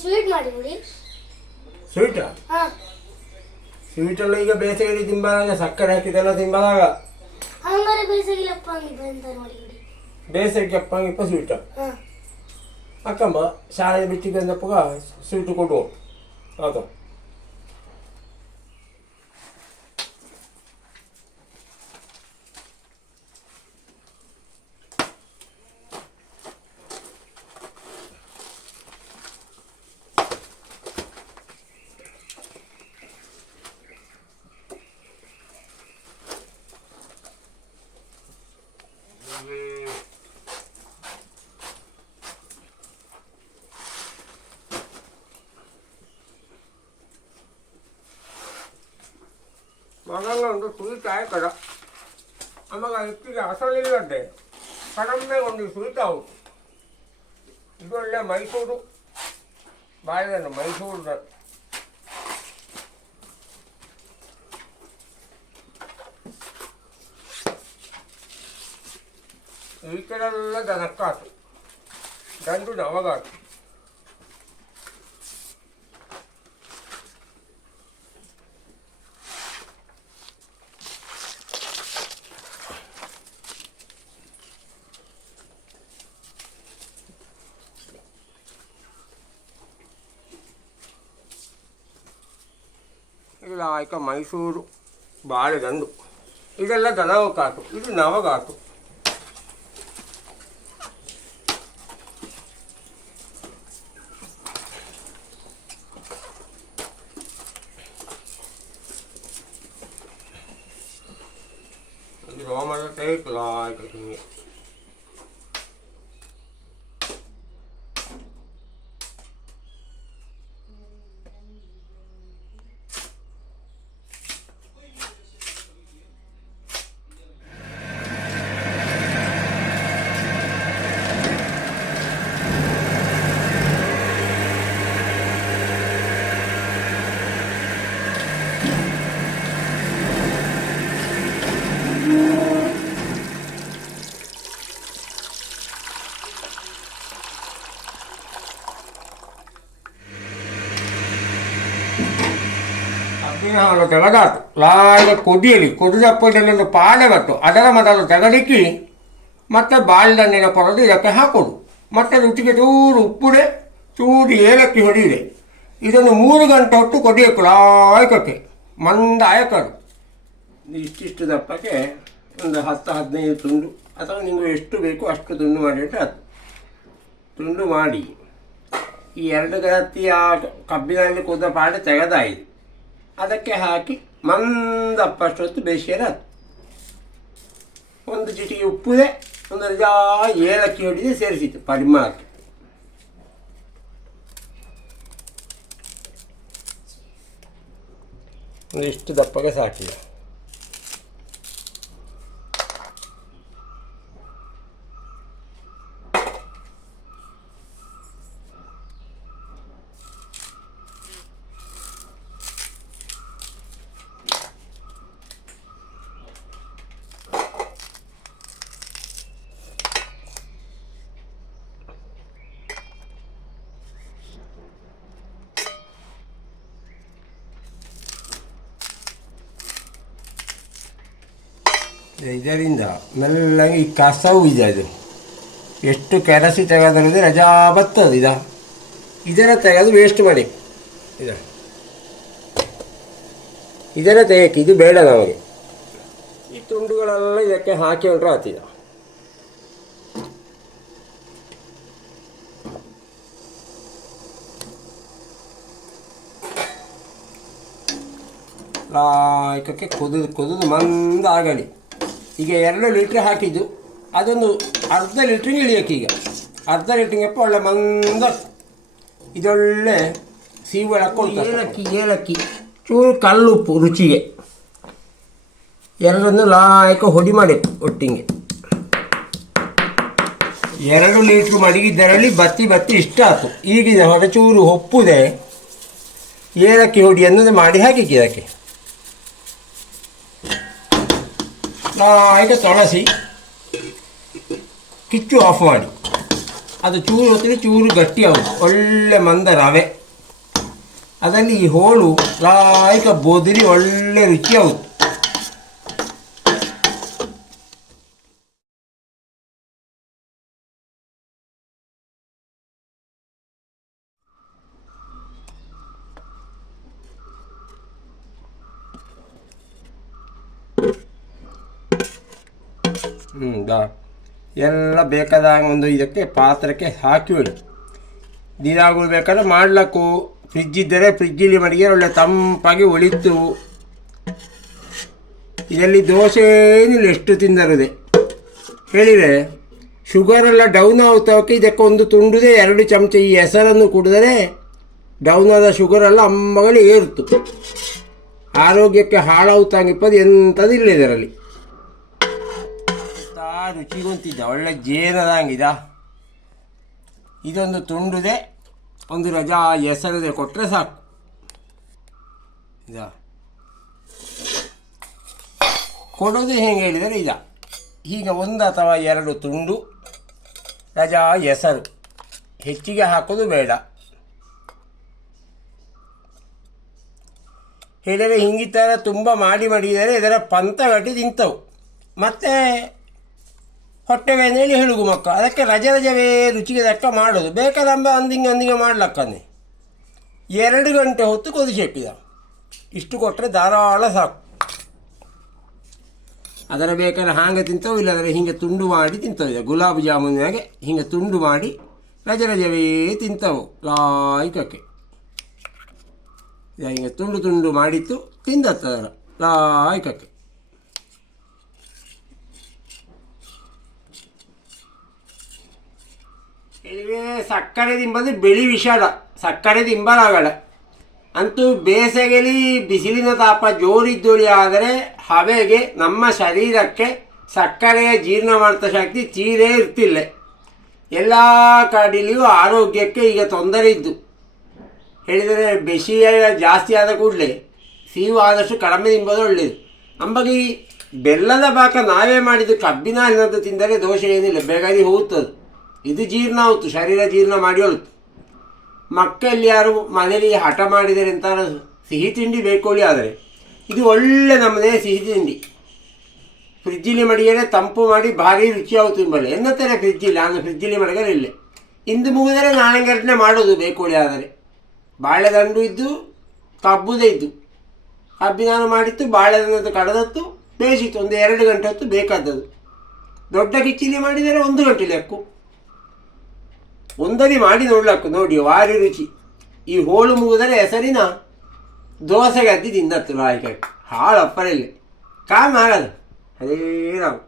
Sweet ಮಾಡಿ ನೋಡಿ. Sweet? ಹಾ. ಸ್ವೀಟೆಲ್ಲ ಈಗ ಬೇಸಿಗೆಯಲ್ಲಿ ತಿಂಬಾಗ ಸಕ್ಕರೆ ಹಾಕಿದೆಲ್ಲ ತಿಂಬಾಗ ಹಂಗಾರೆ ಬೇಸಗಿಲ್ಲಪ್ಪ ಹಂಗೆ ಬಂತ ನೋಡಿ ಬೇಸಿಗೆ ಅಪ್ಪಂಗಿಪ್ಪ ಸ್ವೀಟ. ಹಾ. ಅಕ್ಕಮ್ಮ ಶಾಲೆ ಬಿಟ್ಟಿಗೆ ಬಂದಪ್ಪಗ ಸ್ವೀಟು ಕೊಡು. ಹೌದಾ ಮಗಂಗ ಒಂದು ಸ್ವೀಟ್ ಕಡ ಆವಾಗ ಇಟ್ಟಿಗೆ ಅಸಲಿಲ್ಲಂತೆ. ಕಡಮ್ಮೆ ಒಂದು ಸ್ವೀಟ್ ಅವು. ಇದು ಒಳ್ಳೆ ಮೈಸೂರು. ಬಾಳೆದನ್ನು ಮೈಸೂರು ಈ ಕಡೆಲ್ಲ ದನಕ್ಕಾತು. ಗಂಡು ನಮಗಾತು ಇಲ್ಲ ಆಯ್ಕ ಮೈಸೂರು ಬಾಳೆದಂಡು ಇದೆಲ್ಲ ದನವಕ್ಕಾತು ಇದು ನವಗಾತು ಇದು ರೋಮದ ಟೈಪ್ ಲಾಯ್ಕ ಹಿಂಗೆ ಹಾಲು ತೆಗೆದಾತು ಕೊಡಿಯಲಿ ಕೊಡಿದಪ್ಪದಲ್ಲೊಂದು ಪಾಳೆ ಬಟ್ಟು ಅದರ ಮೊದಲು ತೆಗೆದಿಕ್ಕಿ ಮತ್ತೆ ಬಾಳೆದಣ್ಣಿನ ಕೊರದು ಇದಕ್ಕೆ ಹಾಕೋದು ಮತ್ತೆ ರುಚಿಗೆ ಚೂರು ಉಪ್ಪುಡೆ ಚೂರು ಏಲಕ್ಕಿ ಹೊಡೆಯಿದೆ ಇದನ್ನು ಮೂರು ಗಂಟೆ ಹೊತ್ತು ಕೊಡಿಯಕ್ಕೆ ಲಾಯಕಕ್ಕೆ ಮಂದ ಆಯಕರು ಇಷ್ಟಿಷ್ಟು ದಪ್ಪಕ್ಕೆ ಒಂದು ಹತ್ತು, ಹದಿನೈದು ತುಂಡು. ಅಥವಾ ನಿಮಗೆ ಎಷ್ಟು ಬೇಕು ಅಷ್ಟು ತುಂಡು ಮಾಡಿ ಅದು ತುಂಡು ಮಾಡಿ. ಈ ಎರಡು ಗತಿಯ ಕಬ್ಬಿನಲ್ಲಿ ಕೂದ ಪಾಡೆ ತೆಗೆದಾಯಿತು. ಅದಕ್ಕೆ ಹಾಕಿ ಮಂದಪ್ಪ ಅಷ್ಟೊತ್ತು ಬೇಯಿಸಿರೋದು ಒಂದು ಚಿಟಿಗೆ ಉಪ್ಪುದೆ, ಒಂದು ರಜಾ ಏಲಕ್ಕಿ ಹೊಡಿದೆ ಸೇರಿಸಿತ್ತು ಪರಿಮಳಕ್ಕೆ ಒಂದಿಷ್ಟು ದಪ್ಪಗೆ ಸಾಕಿದೆ ಇದರಿಂದ ಮೆಲ್ಲಗೆ ಈ ಕಸವು ಇದೆ ಅದು. ಎಷ್ಟು ಕೆರಸಿ ತೆಗೆದ್ರೆ ರಜಾ ಬರ್ತದೆ ಇದ. ಇದರ ತೆಗೆದು ವೇಸ್ಟ್ ಮಾಡಿ. ಇದ. ಇದರ ತೆಗೆಯಕ್ಕೆ ಇದು ಬೇಡ ನಮಗೆ. ಈ ತುಂಡುಗಳೆಲ್ಲ ಇದಕ್ಕೆ ಹಾಕಿ ಹೊಂಟ್ರೆ ಆತಿದ ಲಾಯಕಕ್ಕೆ ಕುದಿದು ಕುದಿದು ಮಂದ ಆಗಲಿ. ಈಗ ಎರಡು ಲೀಟ್ರ್ ಹಾಕಿದ್ದು. ಅದೊಂದು ಅರ್ಧ ಲೀಟ್ರಿಗೆ ಇಳಿಯೋಕೆ ಈಗ. ಅರ್ಧ ಲೀಟ್ರಿಗೆಪ್ಪ ಒಳ್ಳೆ ಮಂದ. ಇದೊಳ್ಳೆ ಒಳಕ್ಕೆ ಏಲಕ್ಕಿ ಏಲಕ್ಕಿ. ಚೂರು ಕಲ್ಲುಪ್ಪು ರುಚಿಗೆ. ಎರಡನ್ನು ಲಾಯಕ ಹೊಡಿ ಮಾಡಿ ಒಟ್ಟಿಗೆ. ಎರಡು ಲೀಟ್ರ್ ಮಡಗಿದ್ದರಲ್ಲಿ ಬತ್ತಿ ಬತ್ತಿ ಇಷ್ಟ ಆಯ್ತು ಈಗಿನ ಹೊಡೆ ಚೂರು ಒಪ್ಪುದೆ ಏಲಕ್ಕಿ ಹೊಡಿ ಅನ್ನೋದು ಮಾಡಿ ಹಾಕಿಕ್ಕೆ ಇದಕ್ಕೆ. అయితే ತುಳಸಿ ಕಿಚ್ಚು ಆಫ್ ಮಾಡಿ ಅದು ಚೂರು ಹೊತ್ತಿಗೆ ಚೂರು ಗಟ್ಟಿ ಆಗೋದು ಒಳ್ಳೆ ಮಂದ ರವೆ ಅದರಲ್ಲಿ ಈ ಹೋಳು ಲಾಯಕ ಬೊದಿರಿ ಒಳ್ಳೆ ರುಚಿ ಆಗುತ್ತೆ ಹ್ಞೂ ದಾ. ಎಲ್ಲ ಬೇಕಾದಾಗ ಒಂದು ಇದಕ್ಕೆ ಪಾತ್ರಕ್ಕೆ ಹಾಕಿಬಿಡು ದಿನಾಗಳು ಬೇಕಾದ್ರೆ ಮಾಡ್ಲಕ್ಕು. ಫ್ರಿಜ್ ಇದ್ದರೆ ಫ್ರಿಜ್ಜಲ್ಲಿ ಮಡಿಗೆ ಒಳ್ಳೆ ತಂಪಾಗಿ ಒಳಿತು. ಇದರಲ್ಲಿ ದೋಸೆ ಏನಿಲ್ಲ, ಎಷ್ಟು ತಿಂದರದೆ. ಹೇಳಿದರೆ ಶುಗರೆಲ್ಲ ಡೌನ್ ಆಗ್ತಾವಕ್ಕೆ ಇದಕ್ಕೆ ಒಂದು ತುಂಡುದೇ ಎರಡು ಚಮಚ ಈ ಹೆಸರನ್ನು ಕುಡಿದರೆ ಡೌನ್ ಆದ ಶುಗರೆಲ್ಲ ಅಮ್ಮಗಳು ಏರುತ್ತು. ಆರೋಗ್ಯಕ್ಕೆ ಹಾಳಾಗುತ್ತಾಂಗಿಪ್ಪದು ಎಂಥದ್ದು ಇಲ್ಲ ಇದರಲ್ಲಿ. ರುಚಿಗೊಂತಿದ್ದ ಒಳ್ಳೆ ಜೇನದಂಗಿದ. ಇದೊಂದು ತುಂಡುದೆ, ಒಂದು ರಜಾ ಹೆಸರದೆ. ಕೊಟ್ಟರೆ ಸಾಕು. ಇದ. ಕೊಡೋದು ಹೇಗೆ ಹೇಳಿದರೆ ಇದ. ಈಗ ಒಂದು ಅಥವಾ ಎರಡು ತುಂಡು, ರಜಾ ಹೆಸರು. ಹೆಚ್ಚಿಗೆ ಹಾಕೋದು ಬೇಡ. ಹೇಳಿದರೆ ಹಿಂಗಿ ಥರ ತುಂಬ ಮಾಡಿ ಮಾಡಿದರೆ ಇದರ ಪಂತ ಗಟ್ಟಿ ತಿಂತವು ಮತ್ತು ಹೊಟ್ಟೆ ಹೇಳಿ ಹೇಳುಗು ಮಕ್ಕ ಅದಕ್ಕೆ ರಜೆ ರಜವೇ ರುಚಿಗೆ ತಕ್ಕ ಮಾಡೋದು. ಬೇಕಾದಂಬ ಅಂದಿಂಗೆ ಅಂದಿಂಗೆ ಮಾಡ್ಲಕ್ಕನೆ ಎರಡು ಗಂಟೆ ಹೊತ್ತು ಕೊದಿಸಿಟ್ಟಿದ ಇಷ್ಟು ಕೊಟ್ಟರೆ ಧಾರಾಳ ಸಾಕು. ಅದರ ಬೇಕಾದ್ರೆ ಹಾಗೆ ತಿಂತವು ಇಲ್ಲಾಂದರೆ ಹಿಂಗೆ ತುಂಡು ಮಾಡಿ ತಿಂತವು. ಗುಲಾಬ್ ಜಾಮೂನಿನಾಗೆ ಹಿಂಗೆ ತುಂಡು ಮಾಡಿ ರಜ ರಜವೇ ತಿಂತವು ಲಾಯ್ಕಕ್ಕೆ. ಹಿಂಗೆ ತುಂಡು ತುಂಡು ಮಾಡಿತ್ತು ತಿಂದತ್ತದರ ಲಾಯ್ಕಕ್ಕೆ. ಇಲ್ಲಿಗೆ ಸಕ್ಕರೆ ದಿಂಬದು ಬಿಳಿ ವಿಷಾದ, ಸಕ್ಕರೆ ತಿಂಬಲಾಗಲ್ಲ ಅಂತೂ ಬೇಸಗೆಲಿ ಬಿಸಿಲಿನ ತಾಪ ಜೋರಿದ್ದೋಳಿ ಆದರೆ ಹವೆಗೆ, ನಮ್ಮ ಶರೀರಕ್ಕೆ ಸಕ್ಕರೆಯ ಜೀರ್ಣ ಮಾಡ್ತಾ ಶಕ್ತಿ ತೀರೇ ಇರ್ತಿಲ್ಲ. ಎಲ್ಲ ಕಡಿಲಿಯೂ ಆರೋಗ್ಯಕ್ಕೆ ಈಗ ತೊಂದರೆ ಇದ್ದು. ಹೇಳಿದರೆ ಬಿಸಿ ಜಾಸ್ತಿ ಆದ ಕೂಡಲೇ ಸೀವು ಆದಷ್ಟು ಕಡಿಮೆ ತಿಂಬೋದು ಒಳ್ಳೆಯದು ಅಂಬಗಿ, ಬೆಲ್ಲದ ಪಾಕ ನಾವೇ ಮಾಡಿದ್ದು ಕಬ್ಬಿನ ಹಾಲಿನದ್ದು ತಿಂದರೆ ದೋಷ ಏನಿಲ್ಲ ಬೇಗನೆ ಹೋಗುತ್ತದೆ ಇದು ಜೀರ್ಣ ಆಯಿತು ಶರೀರ ಜೀರ್ಣ ಮಾಡಿ ಹೊಳ್ತು ಮಕ್ಕಳಲ್ಲಿ ಯಾರು ಮನೇಲಿ ಹಠ ಮಾಡಿದರೆ ಅಂತ ಸಿಹಿ ತಿಂಡಿ ಬೇಕೋಳಿ ಆದರೆ, ಇದು ಒಳ್ಳೆ ನಮ್ಮದೇ ಸಿಹಿ ತಿಂಡಿ. ಫ್ರಿಜ್ಜಲ್ಲಿ ಮಡಿಗೆನೆ ತಂಪು ಮಾಡಿ ಭಾರಿ ರುಚಿ ಆಗುತ್ತೆ ತಿಂಬಲ್ಲ ಎನ್ನತ್ತಾರೆ ಫ್ರಿಜ್ಜಿಲ್ಲ, ನಾನು ಫ್ರಿಜ್ಜಲ್ಲಿ ಮಡಗಲ್ಲ ಇಲ್ಲೇ. ಇಂದು ಮುಗಿದರೆ ನಾಳೆ ಗಂಟೆ ಮಾಡೋದು ಬೇಕೋಳಿ ಆದರೆ. ಬಾಳೆದಂಡು ಇದ್ದು, ಕಬ್ಬುದೇ ಇದ್ದು. ಕಬ್ಬಿನ ಮಾಡಿತ್ತು ಬಾಳೆದಂಡದ್ದು ಕಡದತ್ತು, ಬೇಯಿಸಿತ್ತು. ಒಂದು ಎರಡು ಗಂಟೆ ಹೊತ್ತು ಬೇಕಾದದ್ದು. ದೊಡ್ಡ ಕಿಚ್ಚಿಲಿ ಮಾಡಿದರೆ ಒಂದು ಗಂಟೆ ಲೆಕ್ಕು. ಒಂದರಿ ಮಾಡಿ ನೋಡ್ಲಕ್ಕು ನೋಡಿ, ವಾರಿ ರುಚಿ. ಈ ಹೋಳು ಮುಗಿದರೆ ಹೆಸರಿನ ದೋಸೆ ಅದ್ದಿ ತಿಂದತ್ತು ಲಾಯ್ಕ ಹಾಳಪ್ಪರಲ್ಲಿ ಕಾಮ್ ಆಗದು ಅದೇ ನಾವು.